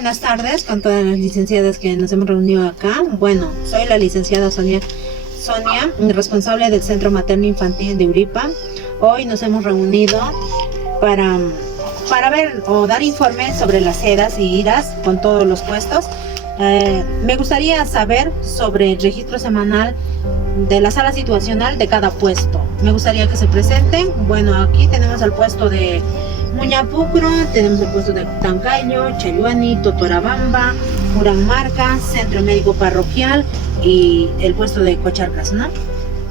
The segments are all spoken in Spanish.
buenas tardes con todas las licenciadas que nos hemos reunido acá. Bueno, soy la licenciada Sonia, responsable del Centro Materno Infantil de Uripa. Hoy nos hemos reunido para ver o dar informes sobre las edas y iras con todos los puestos. Me gustaría saber sobre el registro semanal de la sala situacional de cada puesto. Me gustaría que se presenten. Bueno, aquí tenemos el puesto de Muñapucro, tenemos el puesto de Tancayo, Chayuani, Totorabamba, Uranmarca, Centro Médico Parroquial y el puesto de Cocharcas, ¿no?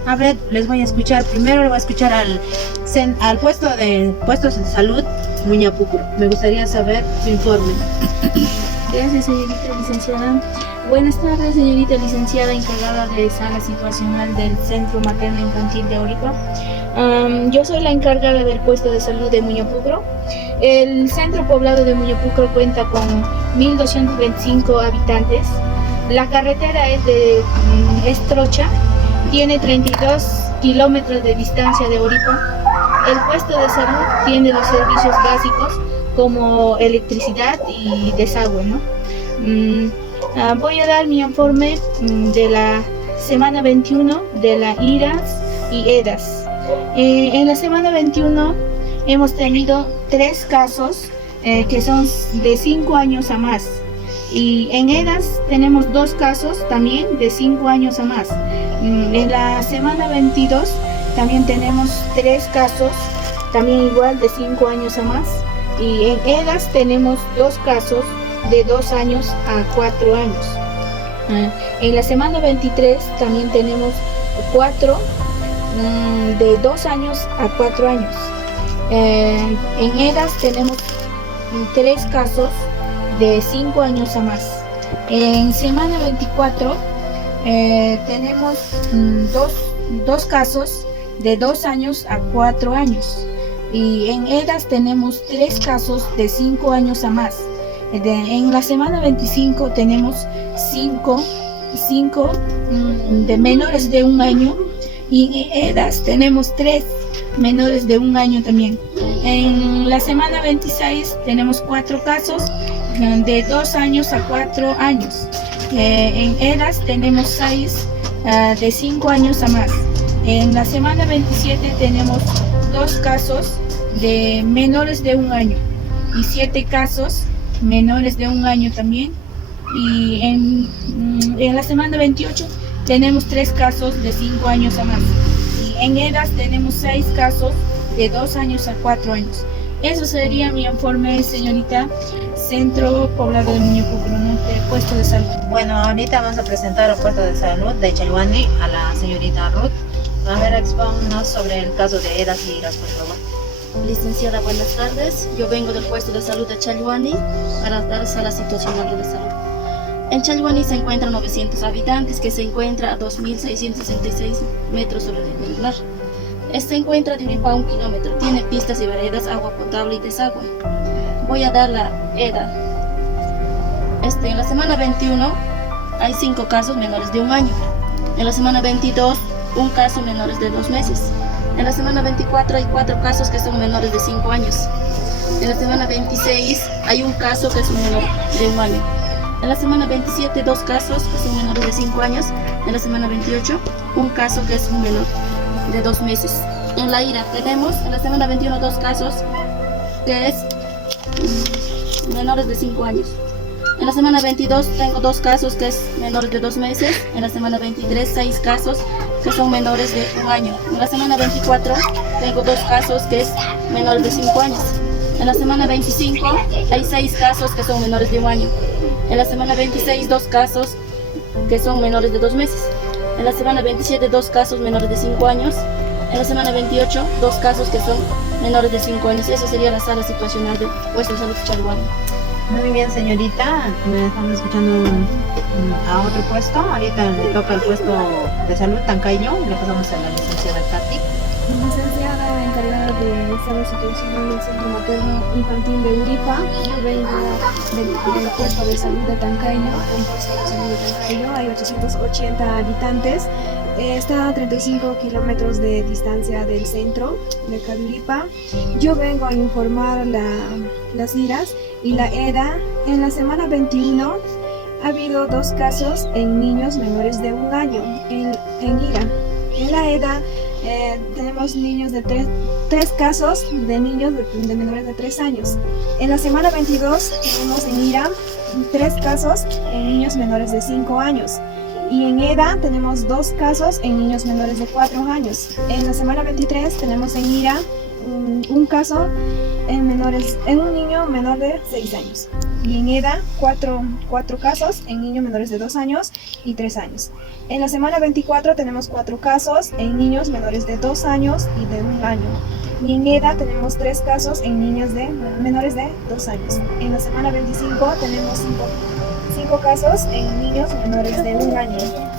A ver, les voy a escuchar. Primero le voy a escuchar al puestos de salud Muñapucro. Me gustaría saber su informe. Gracias, señorita licenciada. Buenas tardes, señorita licenciada encargada de sala situacional del Centro Materno Infantil de Uripa. Yo soy la encargada del puesto de salud de Muñapucro. El centro poblado de Muñapucro cuenta con 1.225 habitantes. La carretera es trocha, tiene 32 kilómetros de distancia de Uripa. El puesto de salud tiene los servicios básicos como electricidad y desagüe, ¿no? Voy a dar mi informe de la semana 21 de las IRAS y EDAS. En la semana 21 hemos tenido 3 casos que son de 5 años a más, y en EDAS tenemos 2 casos también de 5 años a más. En la semana 22 también tenemos 3 casos también igual de 5 años a más, y en EDAS tenemos 2 casos de 2 años a 4 años. En la semana 23 también tenemos 4 de 2 años a 4 años. En EDAS tenemos 3 casos de 5 años a más. En semana 24 tenemos 2 casos de 2 años a 4 años. Y en EDAS tenemos 3 casos de 5 años a más. En la semana 25 tenemos 5 de menores de 1 año, y en EDAS tenemos 3 menores de 1 año también. En la semana 26 tenemos 4 casos de 2 años a 4 años. En EDAS tenemos 6 de 5 años a más. En la semana 27 tenemos 2 casos de menores de 1 año y 7 casos menores de 1 año también. Y en la semana 28 tenemos 3 casos de 5 años a más. Y en EDAS tenemos 6 casos de 2 años a 4 años. Eso sería mi informe, señorita. Centro Poblado de Muñapucro, ¿no? De puesto de salud. Bueno, ahorita vamos a presentar el puesto de salud de Chayuani a la señorita Ruth. A ver, expónganos sobre el caso de EDAS y IRAS, por favor. Licenciada, buenas tardes. Yo vengo del puesto de salud de Chayuani para dar sala situacional de la salud. En Chayuani se encuentran 900 habitantes, que se encuentra a 2.666 metros sobre el nivel del mar. Se encuentra de Uripa a 1 kilómetro, tiene pistas y veredas, agua potable y desagüe. Voy a dar la edad. En la semana 21 hay 5 casos menores de 1 año. En la semana 22, 1 caso menores de 2 meses. En la semana 24 hay 4 casos que son menores de 5 años. En la semana 26 hay 1 caso que es un menor de 1 año. En la semana 27, 2 casos que son menores de 5 años. En la semana 28, 1 caso que es un menor de 2 meses. En la IRA tenemos en la semana 21 2 casos que es menores de 5 años. En la semana 22 tengo 2 casos que es menores de 2 meses. En la semana 23 6 casos que son menores de 1 año. En la semana 24 tengo 2 casos que es menores de 5 años. En la semana 25 hay 6 casos que son menores de 1 año. En la semana 26 2 casos que son menores de 2 meses. En la semana 27 2 casos menores de 5 años. En la semana 28 2 casos que son menores de 5 años. Eso sería la sala situacional del puesto de salud de Chayuani. Muy bien, señorita. Me estamos escuchando a otro puesto. Ahorita le toca el puesto de salud Tancayo. Le pasamos a la licenciada Katy. Licenciada encargada de sala situacional del Centro Materno Infantil de Uripa. Yo vengo del puesto de salud de Tancayo. En el puesto de salud de Tancayo hay 880 habitantes. Está a 35 kilómetros de distancia del centro de Uripa. Yo vengo a informar las IRAS y la EDA En la semana 21 ha habido 2 casos en niños menores de 1 año en Ira. En la EDA tenemos niños de 3 casos de niños de menores de 3 años. En la semana 22 tenemos en Ira 3 casos en niños menores de 5 años. Y en EDA tenemos 2 casos en niños menores de 4 años. En la semana 23 tenemos en IRA un caso en un niño menor de 6 años. Y en EDA 4 casos en niños menores de 2 años y 3 años. En la semana 24 tenemos 4 casos en niños menores de 2 años y de 1 año. Y en EDA tenemos 3 casos en niños menores de 2 años. En la semana 25 tenemos 5 casos en niños menores de 1 año.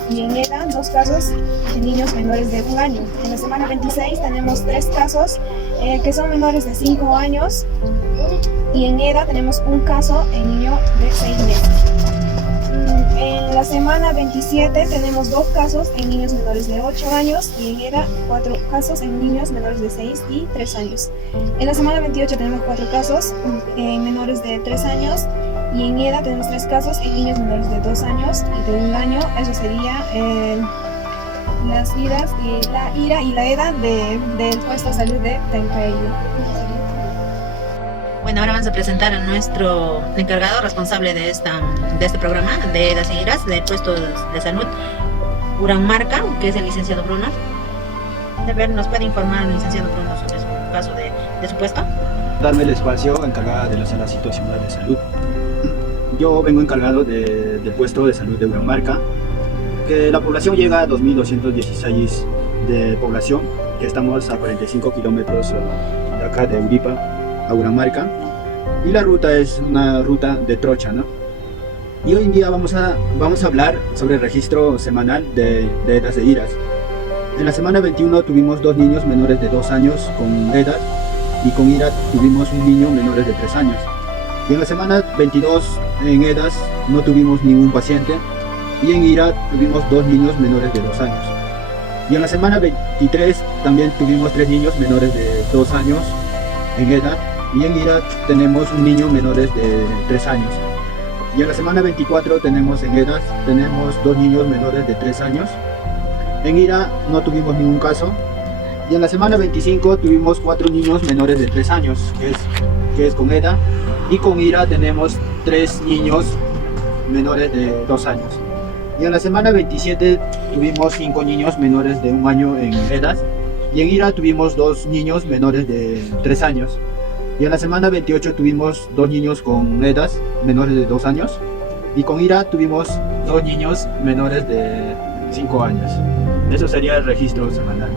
Y en EDA 2 casos en niños menores de 1 año. En la semana 26 tenemos 3 casos que son menores de 5 años. Y en EDA tenemos 1 caso en niño de 6 meses. En la semana 27 tenemos 2 casos en niños menores de 8 años y en EDA 4 casos en niños menores de 6 y 3 años. En la semana 28 tenemos 4 casos en menores de 3 años y en EDA tenemos 3 casos en niños menores de 2 años y de 1 año. Eso sería las IRAs y la IRA y la EDA del puesto de salud de Tencayo. Bueno, ahora vamos a presentar a nuestro encargado responsable de este programa de EDAS y IRAS del puesto de salud Uranmarca, que es el licenciado Bruno. De ver, ¿nos puede informar el licenciado Bruno sobre su caso de su puesto? Darme el espacio encargada de la sala situacional de salud. Yo vengo encargado del puesto de salud de Uranmarca, que la población llega a 2.216 de población, que estamos a 45 kilómetros de acá de Uripa a Uranmarca, y la ruta es una ruta de trocha, ¿no? Y hoy en día vamos a hablar sobre el registro semanal de EDAS e IRAS. En la semana 21 tuvimos 2 niños menores de 2 años con EDAS y con IRA tuvimos un niño menores de 3 años. Y en la semana 22 en EDAS no tuvimos ningún paciente y en IRA tuvimos 2 niños menores de 2 años. Y en la semana 23 también tuvimos 3 niños menores de 2 años en EDA y en IRA tenemos un niño menores de 3 años. Y en la semana 24 tenemos en EDAS 2 niños menores de 3 años. En IRA no tuvimos ningún caso. Y en la semana 25 tuvimos 4 niños menores de 3 años, que es con EDA. Y con IRA tenemos 3 niños menores de 2 años. Y en la semana 27 tuvimos 5 niños menores de 1 año en EDAS. Y en IRA tuvimos 2 niños menores de 3 años. Y en la semana 28 tuvimos 2 niños con EDAS menores de 2 años. Y con IRA tuvimos 2 niños menores de 5 años. Eso sería el registro semanal.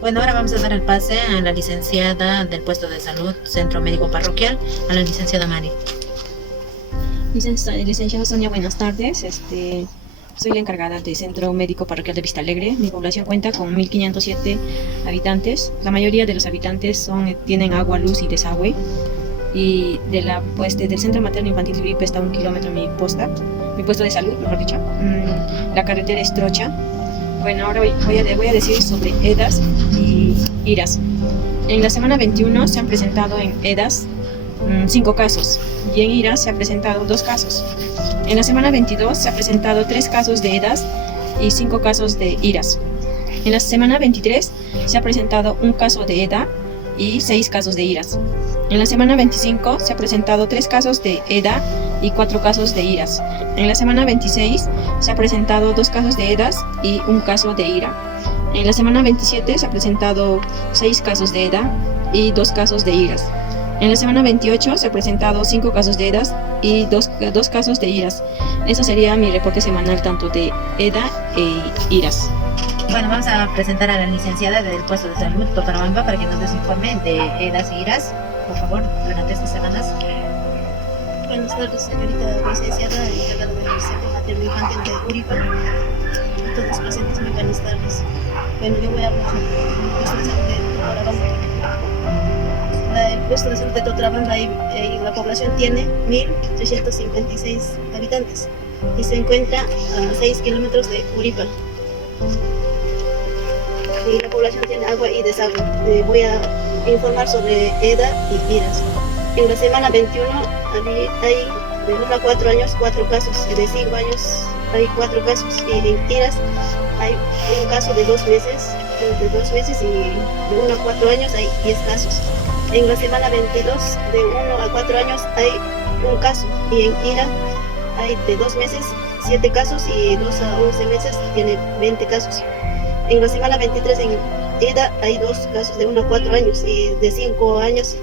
Bueno, ahora vamos a dar el pase a la licenciada del puesto de salud Centro Médico Parroquial, a la licenciada Mari. Licenciada Sonia, buenas tardes. Soy la encargada del Centro Médico Parroquial de Vista Alegre. Mi población cuenta con 1.507 habitantes. La mayoría de los habitantes tienen agua, luz y desagüe. Y del Centro Materno Infantil de Uripa está a 1 kilómetro mi puesto de salud, mejor dicho. La carretera es trocha. Bueno, ahora voy a decir sobre EDAS y IRAS. En la semana 21 se han presentado en EDAS 5 casos y en IRAS se han presentado 2 casos. En la semana 22 se han presentado 3 casos de EDAS y 5 casos de IRAS. En la semana 23 se ha presentado 1 caso de EDA y 6 casos de IRAS. En la semana 25 se ha presentado 3 casos de EDA y 4 casos de IRAS. En la semana 26 se ha presentado 2 casos de EDAS y 1 caso de IRA. En la semana 27 se ha presentado 6 casos de EDA y 2 casos de IRAS. En la semana 28 se ha presentado 5 casos de EDAS y 2 casos de IRAS. Eso sería mi reporte semanal tanto de EDA e IRAS. Bueno, vamos a presentar a la licenciada del puesto de salud Totorabamba para que nos desinforme de EDAS y IRAS, por favor, durante estas semanas. Buenas tardes, señorita licenciada, encargada del Centro Materno Infantil de Uripa. Todos los pacientes muy buenas tardes. Bueno, yo voy a hablar sobre el puesto de salud de Totorabamba. El puesto de salud de Totorabamba y la población tiene 1.356 habitantes y se encuentra a 6 kilómetros de Uripa. Y la población tiene agua y desagüe. Voy a informar sobre EDA y IRAS. En la semana 21 hay de 1 a 4 años 4 casos, y de 5 años hay 4 casos, y en Iras hay un caso de 2 meses, y de 1 a 4 años hay 10 casos. En la semana 22, de 1 a 4 años hay un caso, y en Ira hay de 2 meses 7 casos, y 2 a 11 meses tiene 20 casos. En la semana 23 en Ida hay 2 casos de 1 a 4 años, y de 5 años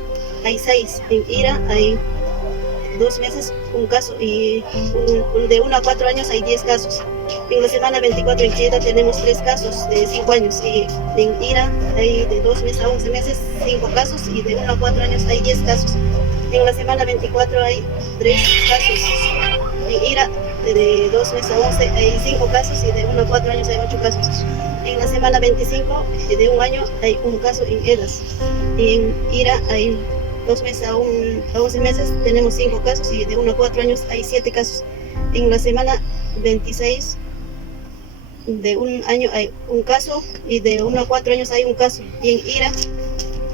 hay 6. En Ira hay 2 meses un caso, y de 1 a 4 años hay 10 casos. En la semana 24 en Ida tenemos 3 casos de 5 años, y en Ira hay de 2 meses a 11 meses 5 casos, y de 1 a 4 años hay 10 casos. En la semana 24 hay 3 casos. En Ira de 2 meses a 11 hay 5 casos, y de 1 a 4 años hay 8 casos. En la semana 25 de 1 año hay un caso en Edas. Y en Ira hay 2 meses a 11 meses tenemos 5 casos, y de 1 a 4 años hay 7 casos. En la semana 26 de 1 año hay un caso, y de 1 a 4 años hay un caso. Y en Ira,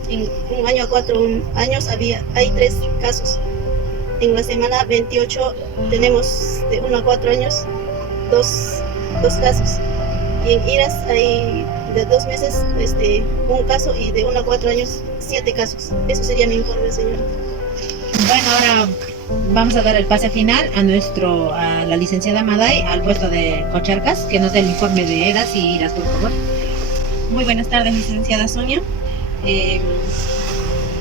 en 1 año a 4 años hay 3 casos. En la semana 28 tenemos de 1 a 4 años 2 casos. Y en Iras hay de 2 meses un caso, y de 1 a 4 años 7 casos. Eso sería mi informe, señora. Bueno, ahora vamos a dar el pase final a la licenciada Maday al puesto de Cocharcas, que nos dé el informe de EDAS y IRAS, por favor. Muy buenas tardes, licenciada Sonia.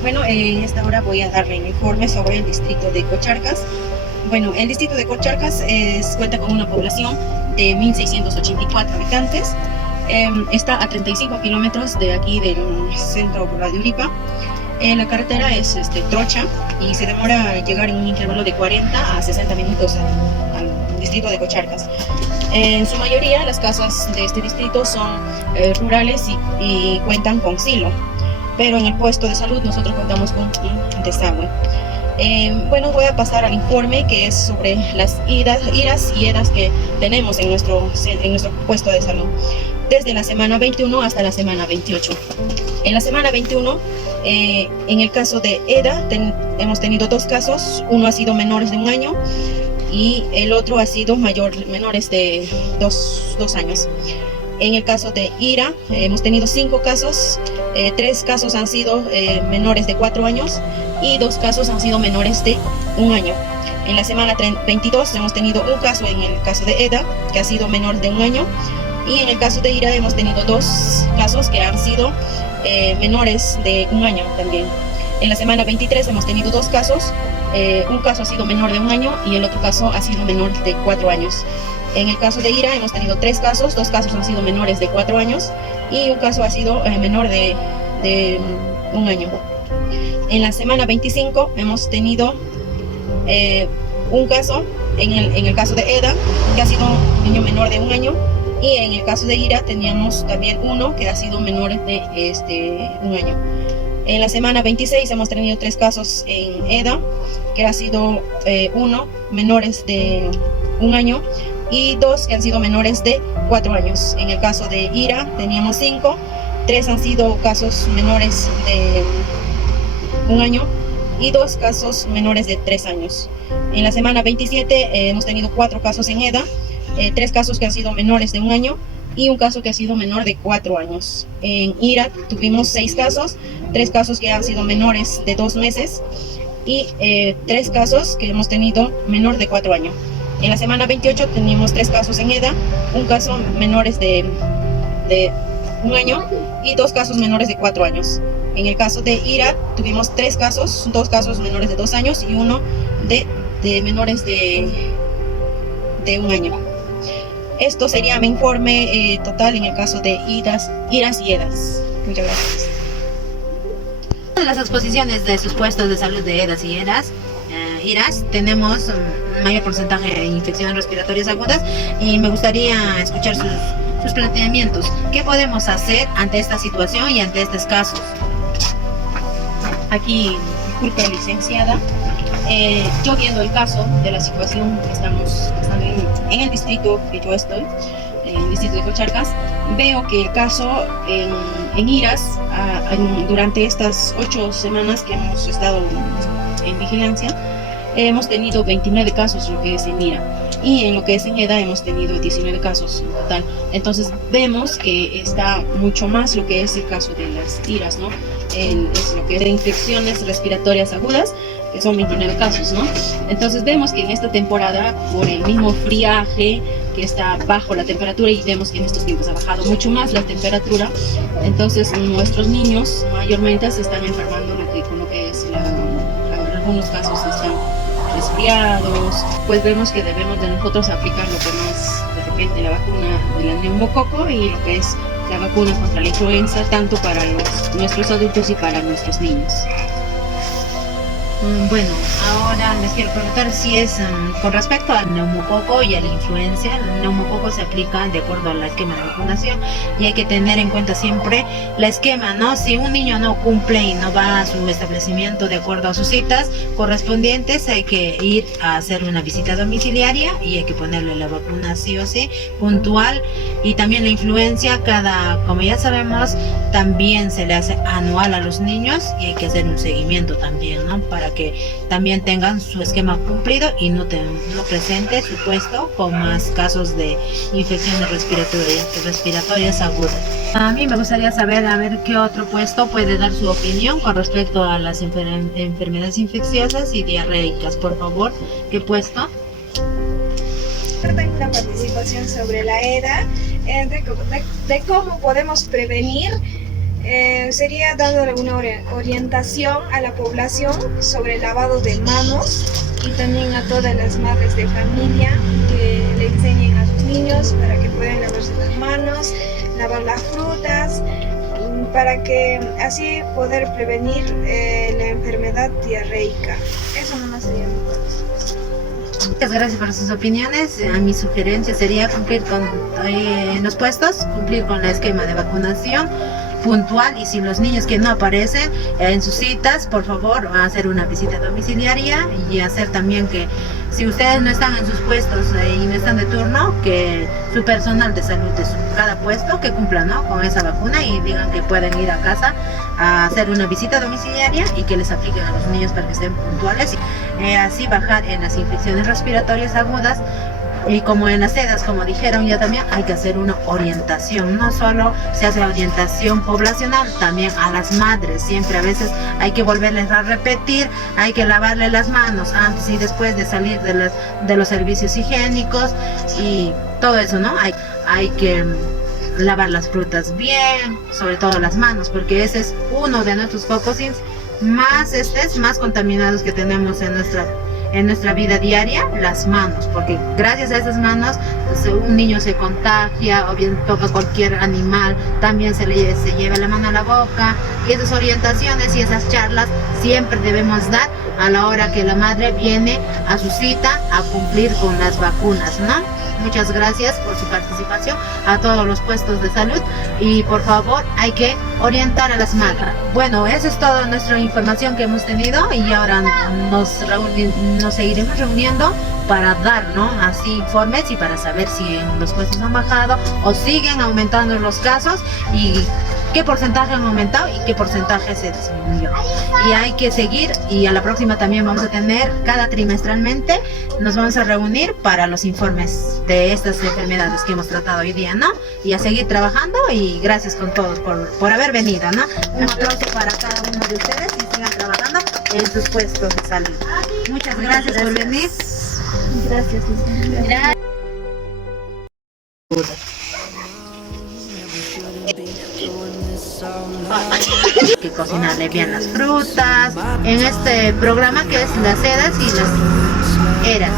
Bueno, en esta hora voy a darle el informe sobre el distrito de Cocharcas. Bueno, el distrito de Cocharcas cuenta con una población de 1.684 habitantes. Está a 35 kilómetros de aquí del centro rural de Uripa. La carretera es trocha y se demora llegar en un intervalo de 40 a 60 minutos al distrito de Cocharcas. En su mayoría las casas de este distrito son rurales y cuentan con silo, pero en el puesto de salud nosotros contamos con un desagüe. Bueno, voy a pasar al informe que es sobre las IRAS y EDAS que tenemos en nuestro puesto de salud desde la semana 21 hasta la semana 28. En la semana 21, en el caso de EDA, hemos tenido 2 casos. Uno ha sido menores de 1 año y el otro ha sido menores de 2 años. En el caso de IRA, hemos tenido 5 casos. 3 casos han sido menores de 4 años y 2 casos han sido menores de 1 año. En la semana 22 hemos tenido un caso en el caso de EDA, que ha sido menor de 1 año. Y en el caso de IRA hemos tenido 2 casos que han sido menores de 1 año también. En la semana 23 hemos tenido 2 casos. Un caso ha sido menor de 1 año y el otro caso ha sido menor de 4 años. En el caso de IRA hemos tenido 3 casos. 2 casos han sido menores de 4 años y un caso ha sido menor de 1 año. En la semana 25 hemos tenido un caso en el caso de EDA, que ha sido un niño menor de 1 año. Y en el caso de IRA teníamos también uno que ha sido menor de 1 año. En la semana 26 hemos tenido 3 casos en EDA, que ha sido uno menores de 1 año y 2 que han sido menores de 4 años. En el caso de IRA teníamos 5, 3 han sido casos menores de 1 año y 2 casos menores de 3 años. En la semana 27 hemos tenido 4 casos en EDA, 3 casos que han sido menores de 1 año y un caso que ha sido menor de 4 años. En IRA tuvimos 6 casos, 3 casos que han sido menores de 2 meses y 3 casos que hemos tenido menor de 4 años. En la semana 28 teníamos 3 casos en EDA, un caso menores de 1 año y 2 casos menores de 4 años. En el caso de IRA tuvimos 3 casos, 2 casos menores de 2 años y uno de menores de 1 año. Esto sería mi informe total en el caso de IRAS y EDAS. Muchas gracias. En las exposiciones de sus puestos de salud de EDAS y IRAS tenemos un mayor porcentaje de infecciones respiratorias agudas y me gustaría escuchar sus planteamientos. ¿Qué podemos hacer ante esta situación y ante estos casos? Aquí, disculpe, licenciada. Yo viendo el caso de la situación que estamos en el distrito que yo estoy, en el distrito de Cocharcas, veo que el caso en IRAS, durante estas 8 semanas que hemos estado en vigilancia, hemos tenido 29 casos, lo que es en IRA. Y en lo que es en EDA hemos tenido 19 casos en total. Entonces vemos que está mucho más lo que es el caso de las IRAs, ¿no? Es lo que es de infecciones respiratorias agudas, que son 29 casos, ¿no? Entonces vemos que en esta temporada, por el mismo friaje que está bajo la temperatura, y vemos que en estos tiempos ha bajado mucho más la temperatura, entonces nuestros niños mayormente se están enfermando con lo que es en algunos casos están resfriados. Pues vemos que debemos de nosotros aplicar lo que más, de repente, la vacuna de la neumococo y lo que es la vacuna contra la influenza, tanto para nuestros adultos y para nuestros niños. Bueno, ahora les quiero preguntar si es con respecto al neumococo y a la influenza. El neumococo se aplica de acuerdo al esquema de vacunación y hay que tener en cuenta siempre el esquema, ¿no? Si un niño no cumple y no va a su establecimiento de acuerdo a sus citas correspondientes, hay que ir a hacer una visita domiciliaria y hay que ponerle la vacuna sí o sí, puntual. Y también la influencia, como ya sabemos, también se le hace anual a los niños y hay que hacer un seguimiento también, ¿no? Para que también tengan su esquema cumplido y no presente su puesto con más casos de infecciones respiratorias agudas. A mí me gustaría saber, a ver qué otro puesto puede dar su opinión con respecto a las enfermedades infecciosas y diarreicas. Por favor, ¿qué puesto? Tengo una participación sobre la EDA, de cómo podemos prevenir. Sería dándole una orientación a la población sobre el lavado de manos y también a todas las madres de familia que le enseñen a sus niños para que puedan lavarse las manos, lavar las frutas, para que así poder prevenir la enfermedad diarreica. Eso nomás sería mi participación. Muchas gracias por sus opiniones. Mi sugerencia sería cumplir con los puestos, cumplir con el esquema de vacunación puntual, y si los niños que no aparecen en sus citas, por favor, hacer una visita domiciliaria y hacer también que si ustedes no están en sus puestos y no están de turno, que su personal de salud de cada puesto que cumpla, ¿no?, con esa vacuna y digan que pueden ir a casa a hacer una visita domiciliaria y que les apliquen a los niños para que estén puntuales y así bajar en las infecciones respiratorias agudas. Y como en las sedas, como dijeron ya también, hay que hacer una orientación. No solo se hace orientación poblacional, también a las madres. Siempre a veces hay que volverles a repetir, hay que lavarle las manos antes y después de salir de los servicios higiénicos y todo eso, ¿no? Hay que lavar las frutas bien, sobre todo las manos, porque ese es uno de nuestros focos más contaminados que tenemos en nuestra vida diaria, las manos, porque gracias a esas manos pues, un niño se contagia o bien toca cualquier animal, también se lleva la mano a la boca, y esas orientaciones y esas charlas siempre debemos dar a la hora que la madre viene a su cita a cumplir con las vacunas, ¿no? Muchas gracias por su participación a todos los puestos de salud y por favor hay que orientar a las madres. Bueno, eso es toda nuestra información que hemos tenido y ahora nos seguiremos reuniendo para dar, ¿no?, así informes y para saber si los puestos han bajado o siguen aumentando los casos y qué porcentaje han aumentado y qué porcentaje se disminuyó. Y hay que seguir y a la próxima también vamos a tener cada trimestralmente, nos vamos a reunir para los informes de estas enfermedades que hemos tratado hoy día, ¿no? Y a seguir trabajando y gracias con todos por haber venido, ¿no? Un aplauso para cada uno de ustedes y sigan trabajando en sus puestos de salud. Muchas gracias por venir. Gracias. Hay que cocinarle bien las frutas en este programa que es las sedas y las eras.